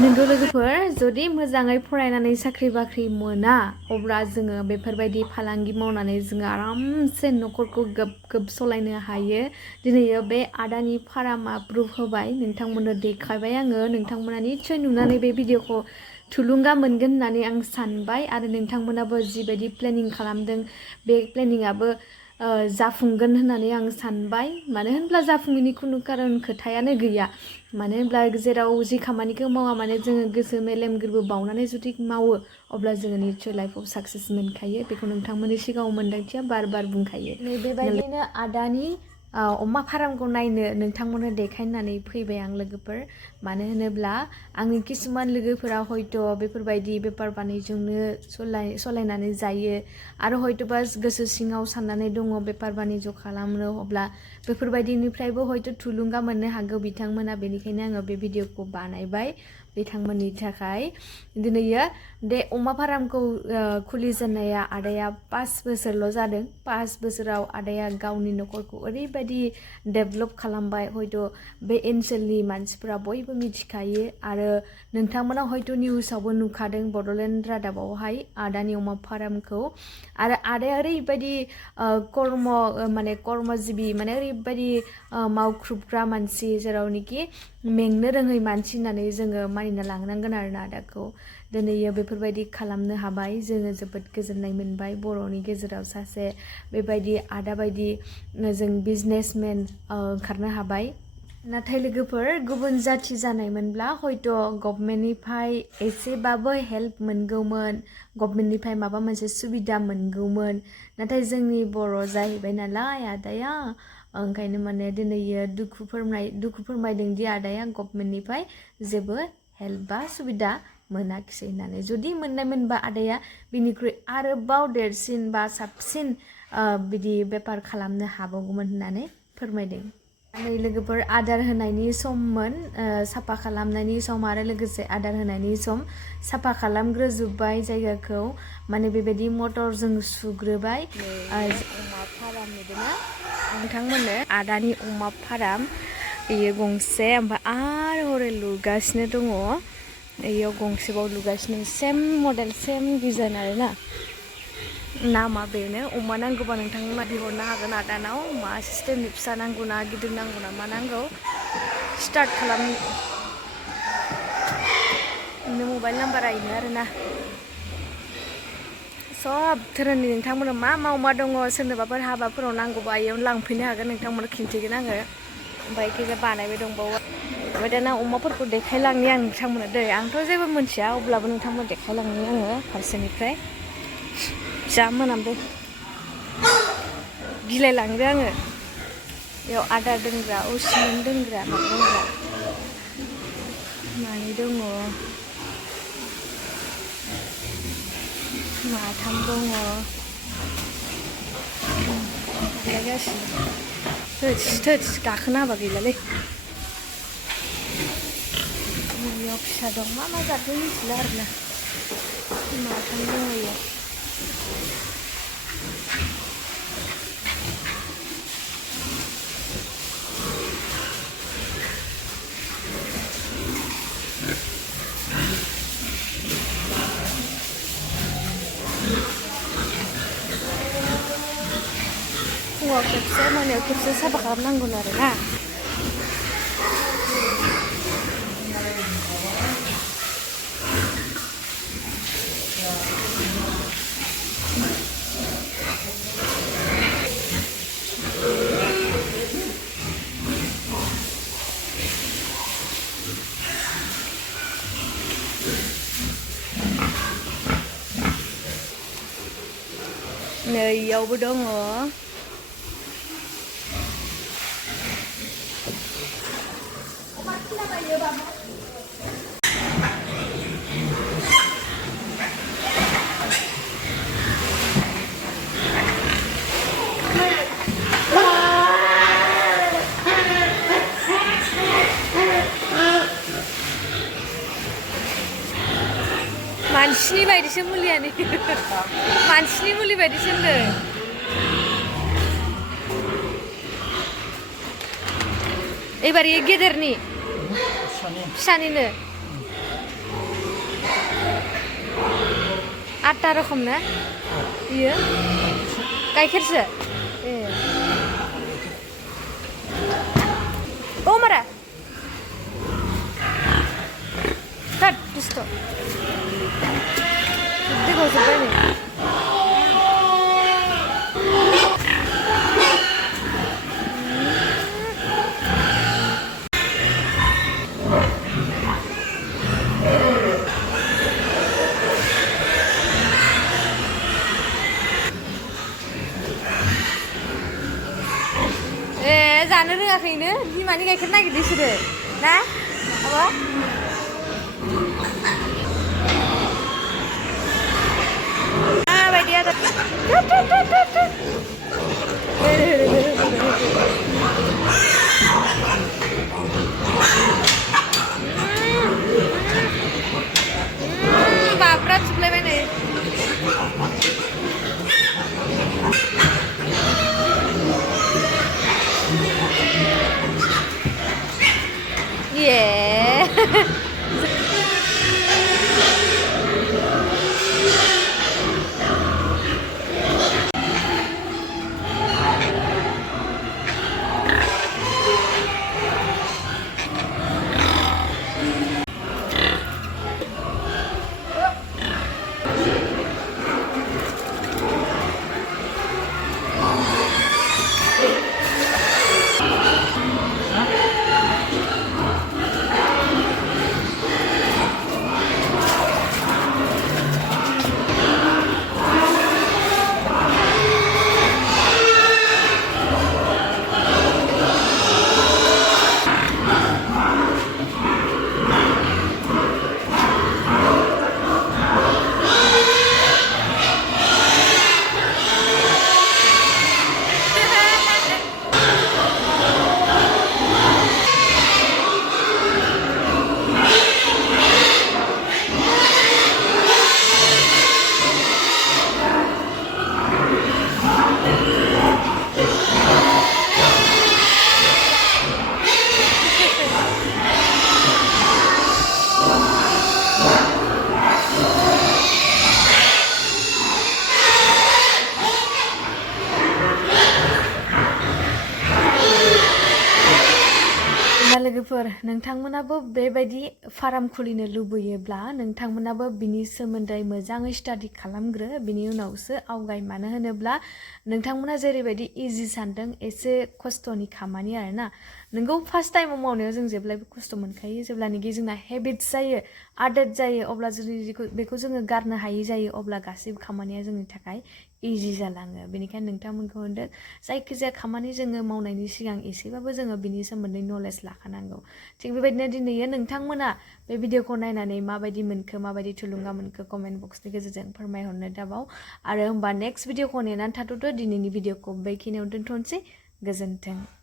नोंगौ लोगोफोर जुदि मोजाङै फरायनानै साख्रि बाख्रि मोना अब्ला जोङो बेफोरबायदि फालांगि मावनानै जोङो आरामसे न'खरखौ गोब सलायनो हायो। दिनैयो बे आदानि फार्मआ प्रुफ होबाय, नोंथांमोननो देखायबाय आङो। नोंथांमोना निस्सय नुनानै बे भिडिअखौ थुलुंगा मोनगोन होननानै आं सानबाय आरो नोंथांमोनाबो जिबायदि प्लेनिं खालामदों बे प्लेनिंआबो जाफुंगोन होननानै आं सानबाय। मानो होनब्ला जाफुङैनि खुनु कारन खोथायानो गैया। मानो होनब्ला जेराव जि खामानिखौ मावा माने जोङो गोसो मेलेम गोर्बो बावनानै जुदि मावो अब्ला जोङो निस्सय लाइफआव साक्सेस मोनखायो। बेखौ नोंथांमोननि सिगाङाव मोनदांथिया बार बुंखायो। बेबायदिनो आदानि अमा फार्मखौ नायनो नोंथांमोननो देखायनानै फैबाय आं लोगोफोर। मानो होनोब्ला आंनि किसुमान लोगोफोरा हयथ' बेफोरबायदि बेफार बानिज्यजोंनो सलायनानै जायो आरो हयथ'बा गोसो सिङाव साननानै दङ बेफार बानिज्य खालामनो, अब्ला बेफोरबायदिनिफ्रायबो हयथ' थुलुंगा मोननो हागौ बिथांमोना। बेनिखायनो आङो बे भिडिअखौ बानायबाय बिथांमोननि थाखाय। दिनैयो बे अमा फार्मखौ खुलिजेननाया आदाया 5 बोसोरल' जादों। 5 बोसोराव आदाया गावनि न'खरखौ ओरैबायदि डेभेलप खालामबाय, हयथ' बे ओनसोलनि मानसिफोरा बयबो मिथिखायो आरो नोंथांमोना हयथ' निउसावबो नुखादों बड'लेण्ड रादाबावहाय आदानि अमा फार्मखौ। आरो आदाया ओरैबायदि कर्मजिबि माने ओरैबायदि मावख्रुबग्रा मानसि, जेरावनोखि मेंनो रोङै मानसि होननानै जोङो मानिना लांनांगोन आरोना आदाखौ। दिनैयो बेफोरबायदि खालामनो हाबाय, जोङो जोबोद गोजोननाय मोनबाय। बर'नि गेजेराव सासे बेबायदि आदा बायदि जों बिजनेसमेन ओंखारनो हाबाय। नाथाय लोगोफोर गुबुन जाथि जानायमोनब्ला हयथ' गभमेन्टनिफ्राय एसेबाबो हेल्प मोनगौमोन, गभमेन्टनिफ्राय माबा मोनसे सुबिदा मोनगौमोन। नाथाय जोंनि बर' जाहैबाय नालाय आदाया, ओंखायनो माने दिनैयो दुखु फोरमायदों दि आदाया गभमेन्टनिफ्राय जेबो हेल्प बा सुबिदा मोनाखिसै होननानै। जुदि मोनबा आदाया बिनिख्रुइ आरोबाव देरसिन बा साबसिन बिदि बेफार खालामनो हाबावगौमोन होननानै फोरमायदों। नै लोगोफोर आदार होनायनि सममोन, साफा खालामनायनि सम आरो लोगोसे आदार होनायनि सम। साफा खालामग्रोजोब्बाय जायगाखौ, माने बेबायदि मटरजों सुग्रोबाय। अमा फार्म नुदोंना नोंथांमोननो? आदानि अमा फार्म बेयो गंसे, ओमफ्राय आरो हरै लुगासिनो दङ। बेयाव गंसेबाव लुगासिनो, सेम मडेल सेम डिजाइन आरोना। नामा बेनो। अमा नांगौबा नोंथांमोना बिहरनो हागोन आदानाव। मा सिस्टेमनि फिसा नांगौ ना गिदिर नांगौ ना मा नांगौ स्टार्ट खालामनो मबाइल नाम्बारा बेनो आरोना। सब धोरोमनि नोंथांमोना मा अमा दङ, सोरनोबाफोर हाबाफोराव नांगौबा बेयावनो लांफैनो हागोन, नोंथांमोना खिन्थिगोन आङो। ओमफ्राय खिजा बानायबाय दंबावो। ओमफ्राय दाना अमाफोरखौ देखायलांनि आं नोंथांमोननो दै। आंथ' जेबो मिथिया, अब्लाबो नोंथांमोन देखायलांनि आङो फारसेनिफ्राय। जा मोनामदों, गिलायलांदों आङो। बेयाव आदार दोनग्रा, सिमेन्ट दोनग्रा, माबा दोनग्रा मानै दङ, 3 दङ। थोस गाखोना होबा गैलालै। बेयाव फिसा दं, मा जाथों मिथिला आरोना। 3 दङ बेयाव। फुङाव खेबसे मोनायाव खेबसे साफा खालामनांगौ आरोना। नै इयावबो दङ। मानसिनि बायदिसो मुलियानो, मानसिनि मुलि बायदिसो होनदों। एबार गेदेरनि फिसानिनो आटा रखम ना बियो गाइखेरसो ए ओ मारा तात दुस्त देखो जोब्बाय नै जानो रोङाखैनो बिमानि गाइखेर नागिरदों बिसोरो ना आबा माबायदि आदार बाब्रा थुब्लायबाय नै लोगोफोर नोंथांमोनाबो बेबायदि फार्म खुलिनो लुबैयोब्ला नोंथांमोनाबो बिनि सोमोन्दै मोजाङै स्टाडि खालामग्रो बिनि उनावसो आवगाय मानो होनोब्ला नोंथांमोना जेरैबायदि इजि सानदों एसे खस्थ'नि खामानि आरोना नोंगौ फार्स्ट टाइमाव मावनायाव जों जेब्लायबो खस्थ' मोनखायो जेब्लानोखि जोंना हेबिट जायो आदत जायो अब्ला जुदि बेखौ जोङो गारनो हायै जायो अब्ला गासैबो खामानिया जोंनि थाखाय इजि जालाङो बेनिखायनो नोंथांमोनखौ होनदों जायखिजाया खामानि जोङो मावनायनि सिगां एसेबाबो जोङो बिनि सोमोन्दै नलेज लाखानांगौ थिग बेबायदिनो दिनैयो नोंथांमोना बे भिडिअखौ नायनानै माबायदि मोनखो माबायदि थुलुंगा मोनखो कमेन्ट बक्सनि गेजेरजों फोरमायहरनो दाबाव आरो होमबा नेक्स्ट भिडिअखौ नेनानै थाथ'दो दिनैनि भिडिअखौ बेखिनियाव दोनथ'नोसै गोजोन्थों